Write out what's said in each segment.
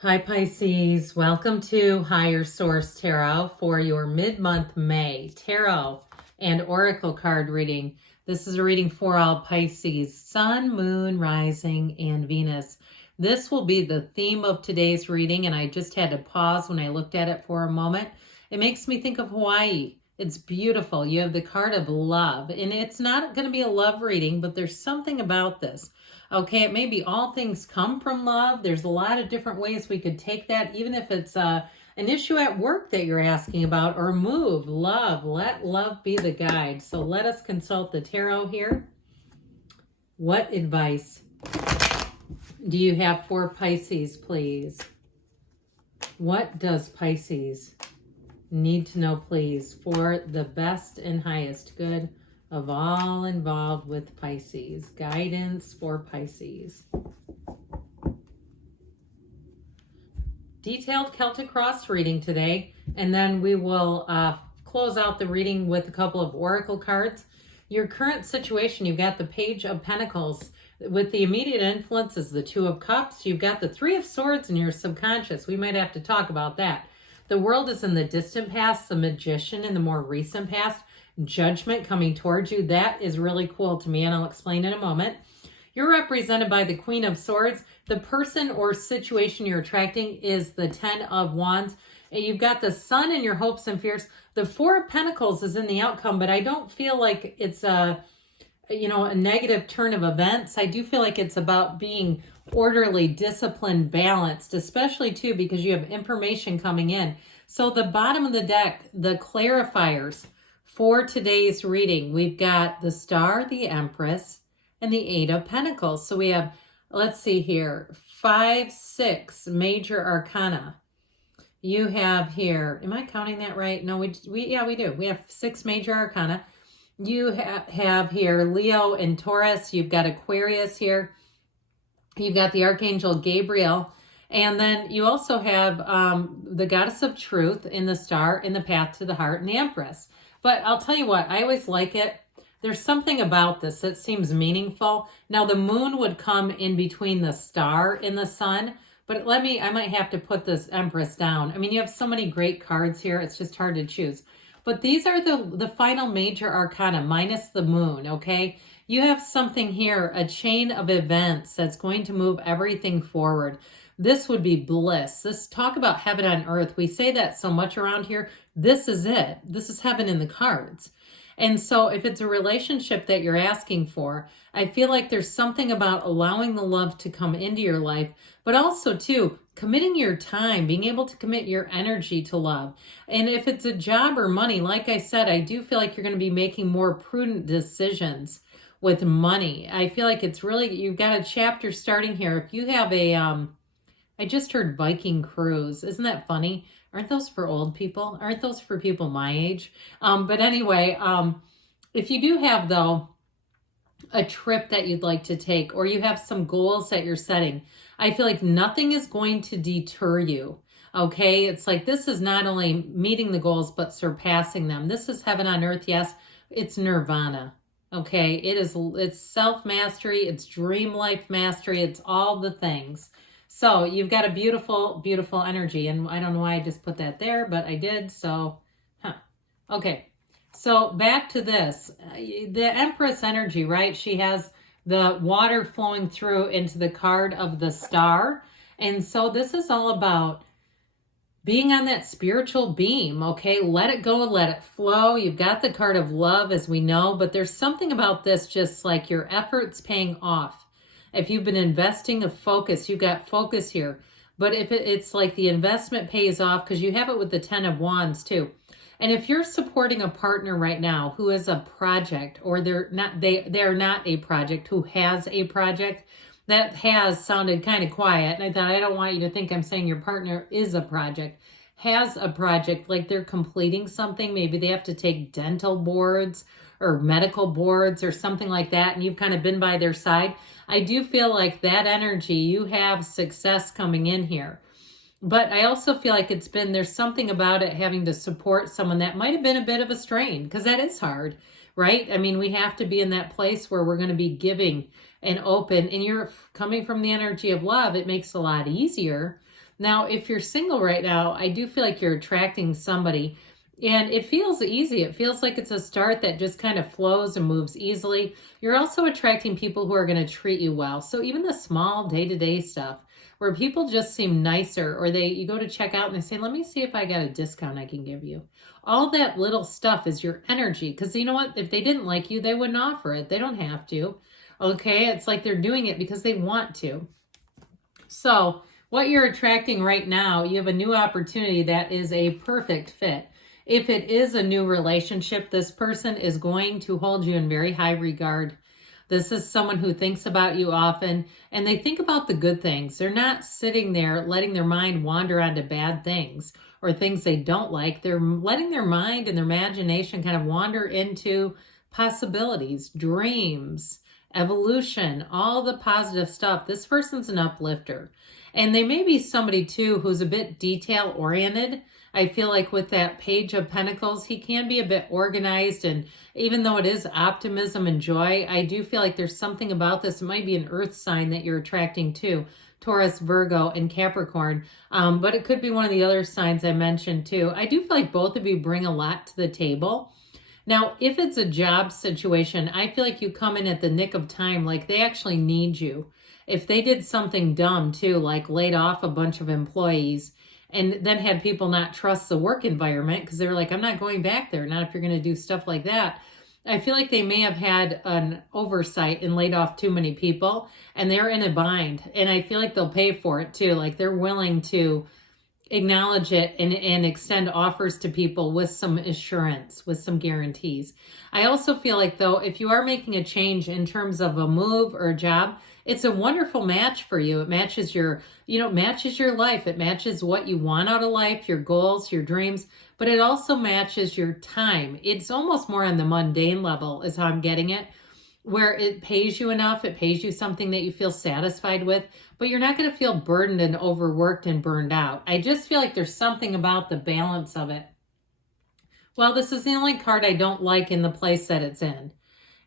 Hi Pisces, welcome to Higher Source Tarot for your mid-month May Tarot and Oracle card reading. This is a reading for all Pisces, Sun, Moon, Rising, and Venus. This will be the theme of today's reading, and I just had to pause when I looked at it for a moment. It makes me think of Hawaii. It's beautiful. You have the card of love, and it's not going to be a love reading, but there's something about this. Okay, it may be all things come from love. There's a lot of different ways we could take that, even if it's an issue at work that you're asking about, or move, love, let love be the guide. So let us consult the tarot here. What advice do you have for Pisces, please? What does Pisces need to know, please, for the best and highest good of all involved with Pisces? Guidance for Pisces. Detailed Celtic Cross reading today, and then we will close out the reading with a couple of oracle cards. Your current situation, you've got the Page of Pentacles. With the immediate influences, the Two of Cups, you've got the Three of Swords in your subconscious. We might have to talk about that. The World is in the distant past, the Magician in the more recent past, Judgment coming towards you. That is really cool to me, and I'll explain in a moment. You're represented by the Queen of Swords. The person or situation you're attracting is the Ten of Wands. And you've got the Sun in your hopes and fears. The Four of Pentacles is in the outcome, but I don't feel like it's a negative turn of events. I do feel like it's about being orderly, disciplined, balanced, especially too because you have information coming in. So the bottom of the deck, the clarifiers for today's reading, we've got the Star, the Empress, and the Eight of Pentacles. So we have, let's see here, 5, 6 major arcana. You have here, am I counting that right? No, we do. We have 6 major arcana. You have here Leo and Taurus. You've got Aquarius here. You've got the Archangel Gabriel. And then you also have the Goddess of Truth in the Star, in the Path to the Heart, and the Empress. But I'll tell you what, I always like it. There's something about this that seems meaningful. Now, the moon would come in between the star and the sun, but I might have to put this Empress down. I mean, you have so many great cards here, it's just hard to choose. But these are the final major arcana, minus the moon, okay? You have something here, a chain of events that's going to move everything forward. This would be bliss. This, talk about heaven on earth. We say that so much around here. This is it. This is heaven in the cards. And so if it's a relationship that you're asking for, I feel like there's something about allowing the love to come into your life, but also too, committing your time, being able to commit your energy to love. And if it's a job or money, like I said, I do feel like you're going to be making more prudent decisions with money. I feel like it's really, you've got a chapter starting here. If you have I just heard Viking cruise. Isn't that funny? Aren't those for old people? Aren't those for people my age? But anyway, if you do have, though, a trip that you'd like to take, or you have some goals that you're setting, I feel like nothing is going to deter you. Okay, it's like this is not only meeting the goals, but surpassing them. This is heaven on earth. Yes, it's nirvana. Okay, it's self-mastery, it's dream life mastery, it's all the things. So you've got a beautiful, beautiful energy. And I don't know why I just put that there, but I did. So, Okay. So back to this. The Empress energy, right? She has the water flowing through into the card of the Star. And so this is all about being on that spiritual beam, okay? Let it go, let it flow. You've got the card of love, as we know, but there's something about this, just like your efforts paying off. If you've been investing a focus, you've got focus here. But if it's like the investment pays off, because you have it with the Ten of Wands too. And if you're supporting a partner right now who is a project, or they're not a project, who has a project, that has sounded kind of quiet. And I thought, I don't want you to think I'm saying your partner is a project. Has a project, like they're completing something. Maybe they have to take dental boards or medical boards or something like that, and you've kind of been by their side. I do feel like that energy, you have success coming in here. But I also feel like there's something about it having to support someone that might have been a bit of a strain, because that is hard, right? I mean, we have to be in that place where we're going to be giving and open, and you're coming from the energy of love. It makes it a lot easier. Now, if you're single right now, I do feel like you're attracting somebody and it feels easy. It feels like it's a start that just kind of flows and moves easily. You're also attracting people who are going to treat you well. So even the small day-to-day stuff where people just seem nicer, or you go to check out and they say, let me see if I got a discount I can give you. All that little stuff is your energy. Because you know what? If they didn't like you, they wouldn't offer it. They don't have to. Okay? It's like they're doing it because they want to. So what you're attracting right now, you have a new opportunity that is a perfect fit. If it is a new relationship, this person is going to hold you in very high regard. This is someone who thinks about you often, and they think about the good things. They're not sitting there letting their mind wander onto bad things or things they don't like. They're letting their mind and their imagination kind of wander into possibilities, dreams, evolution, all the positive stuff. This person's an uplifter. And they may be somebody too who's a bit detail oriented. I feel like with that Page of Pentacles, he can be a bit organized. And even though it is optimism and joy, I do feel like there's something about this. It might be an earth sign that you're attracting to. Taurus, Virgo, and Capricorn. But it could be one of the other signs I mentioned too. I do feel like both of you bring a lot to the table. Now, if it's a job situation, I feel like you come in at the nick of time, like they actually need you. If they did something dumb too, like laid off a bunch of employees and then had people not trust the work environment because they were like, I'm not going back there, not if you're going to do stuff like that. I feel like they may have had an oversight and laid off too many people and they're in a bind. And I feel like they'll pay for it too. Like they're willing to acknowledge it and extend offers to people with some assurance, with some guarantees. I also feel like though, if you are making a change in terms of a move or a job, it's a wonderful match for you. It matches your, matches your life. It matches what you want out of life, your goals, your dreams, but it also matches your time. It's almost more on the mundane level is how I'm getting it, where it pays you enough, it pays you something that you feel satisfied with, but you're not going to feel burdened and overworked and burned out. I just feel like there's something about the balance of it. Well, this is the only card I don't like in the place that it's in.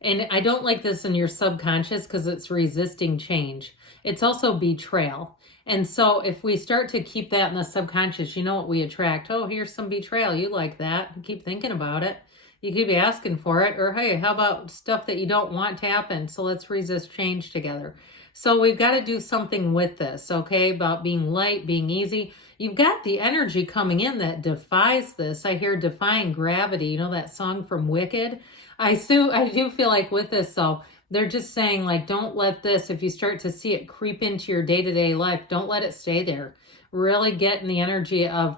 And I don't like this in your subconscious because it's resisting change. It's also betrayal. And so if we start to keep that in the subconscious, you know what we attract? Oh, here's some betrayal. You like that. Keep thinking about it. You could be asking for it. Or, hey, how about stuff that you don't want to happen? So let's resist change together. So we've got to do something with this, okay? About being light, being easy. You've got the energy coming in that defies this. I hear defying gravity. You know that song from Wicked? I do feel like with this, though, they're just saying, like, don't let this, if you start to see it creep into your day-to-day life, don't let it stay there. Really get in the energy of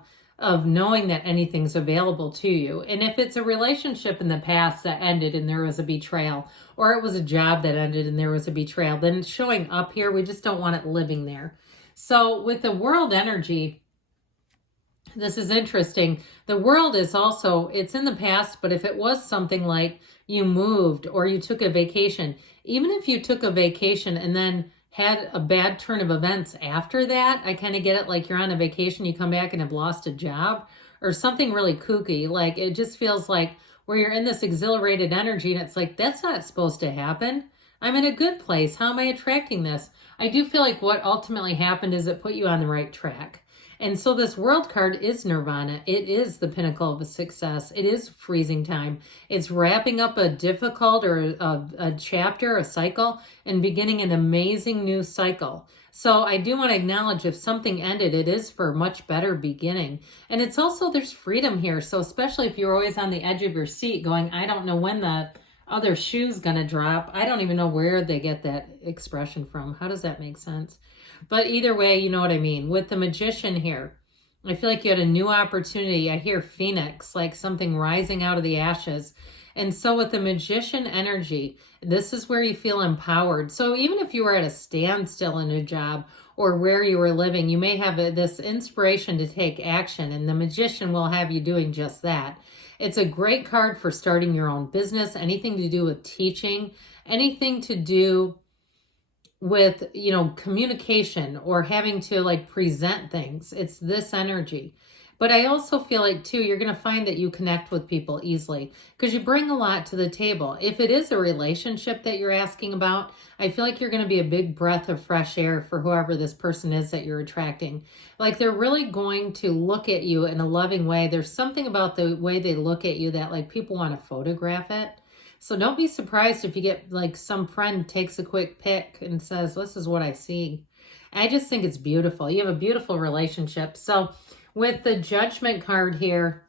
knowing that anything's available to you. And if it's a relationship in the past that ended and there was a betrayal, or it was a job that ended and there was a betrayal, then it's showing up here. We just don't want it living there. So with the world energy, this is interesting. The world is also, it's in the past, but if it was something like you moved or you took a vacation, even if you took a vacation and then had a bad turn of events after that, I kind of get it, like you're on a vacation, you come back and have lost a job or something really kooky. Like it just feels like where you're in this exhilarated energy and it's like, that's not supposed to happen. I'm in a good place. How am I attracting this? I do feel like what ultimately happened is it put you on the right track. And so this world card is nirvana. It is the pinnacle of a success. It is freezing time. It's wrapping up a difficult or a chapter, a cycle, and beginning an amazing new cycle. So I do want to acknowledge if something ended, it is for a much better beginning. And it's also, there's freedom here. So especially if you're always on the edge of your seat going, I don't know when the other shoe's going to drop. I don't even know where they get that expression from. How does that make sense? But either way, you know what I mean. With the Magician here, I feel like you had a new opportunity. I hear Phoenix, like something rising out of the ashes. And so with the Magician energy, this is where you feel empowered. So even if you were at a standstill in a job or where you were living, you may have this inspiration to take action. And the Magician will have you doing just that. It's a great card for starting your own business, anything to do with teaching, anything to do with, communication or having to like present things. It's this energy. But I also feel like, too, you're going to find that you connect with people easily because you bring a lot to the table. If it is a relationship that you're asking about, I feel like you're going to be a big breath of fresh air for whoever this person is that you're attracting. Like they're really going to look at you in a loving way. There's something about the way they look at you that like people want to photograph it. So don't be surprised if you get like some friend takes a quick pic and says, this is what I see. I just think it's beautiful. You have a beautiful relationship. So with the Judgment card here,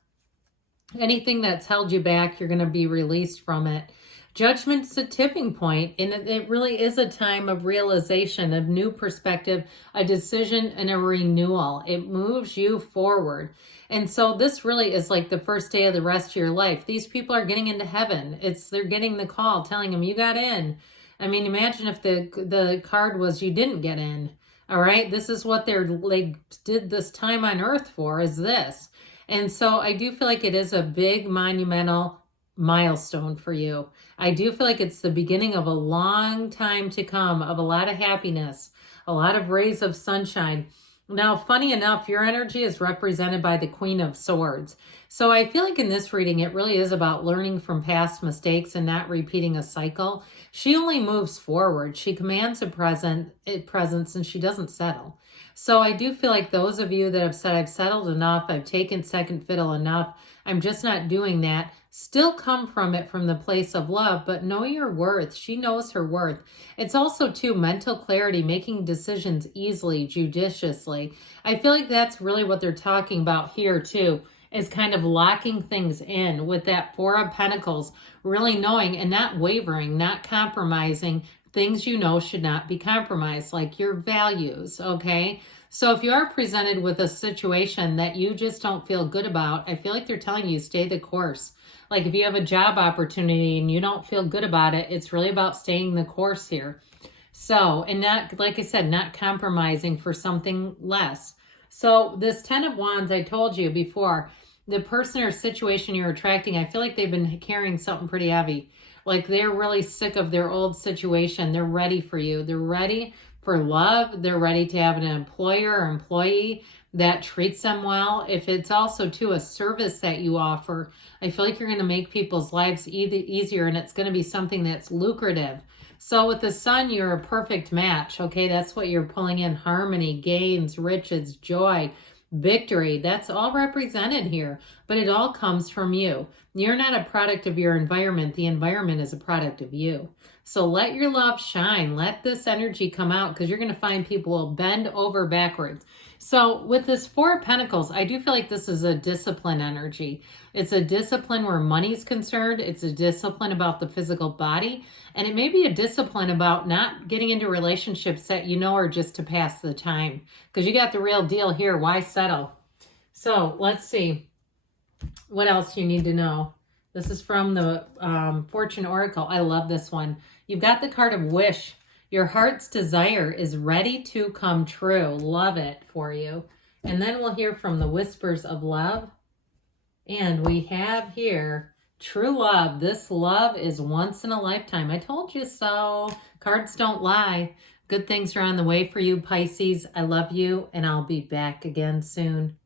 anything that's held you back, you're going to be released from it. Judgment's a tipping point, and it really is a time of realization, of new perspective, a decision, and a renewal. It moves you forward. And so this really is like the first day of the rest of your life. These people are getting into heaven. They're getting the call telling them you got in. I mean, imagine if the card was you didn't get in. All right, this is what they did this time on earth for, is this. And so I do feel like it is a big monumental milestone for you. I do feel like it's the beginning of a long time to come, of a lot of happiness, a lot of rays of sunshine. Now, funny enough, your energy is represented by the Queen of Swords. So I feel like in this reading, it really is about learning from past mistakes and not repeating a cycle. She only moves forward. She commands a presence and she doesn't settle. So I do feel like those of you that have said, I've settled enough, I've taken second fiddle enough, I'm just not doing that, still come from it from the place of love, but know your worth. She knows her worth. It's also, too, mental clarity, making decisions easily, judiciously. I feel like that's really what they're talking about here, too, is kind of locking things in with that Four of Pentacles, really knowing and not wavering, not compromising. Things you know should not be compromised, like your values, okay? So if you are presented with a situation that you just don't feel good about, I feel like they're telling you stay the course. Like if you have a job opportunity and you don't feel good about it, it's really about staying the course here. So, and not, like I said, not compromising for something less. So this 10 of Wands, I told you before, the person or situation you're attracting, I feel like they've been carrying something pretty heavy. Like they're really sick of their old situation. They're ready for you. They're ready for love. They're ready to have an employer or employee that treats them well. If it's also, too, a service that you offer, I feel like you're going to make people's lives easier, and it's going to be something that's lucrative. So with the Sun, you're a perfect match, okay? That's what you're pulling in: harmony, gains, riches, joy, victory. That's all represented here, but it all comes from you. You're not a product of your environment. The environment is a product of you. So let your love shine. Let this energy come out, because you're going to find people will bend over backwards. So with this Four of Pentacles, I do feel like this is a discipline energy. It's a discipline where money's concerned. It's a discipline about the physical body. And it may be a discipline about not getting into relationships that you know are just to pass the time. Because you got the real deal here. Why settle? So let's see what else you need to know. This is from the Fortune Oracle. I love this one. You've got the card of Wish. Your heart's desire is ready to come true. Love it for you. And then we'll hear from the Whispers of Love. And we have here true love. This love is once in a lifetime. I told you so. Cards don't lie. Good things are on the way for you, Pisces. I love you, and I'll be back again soon.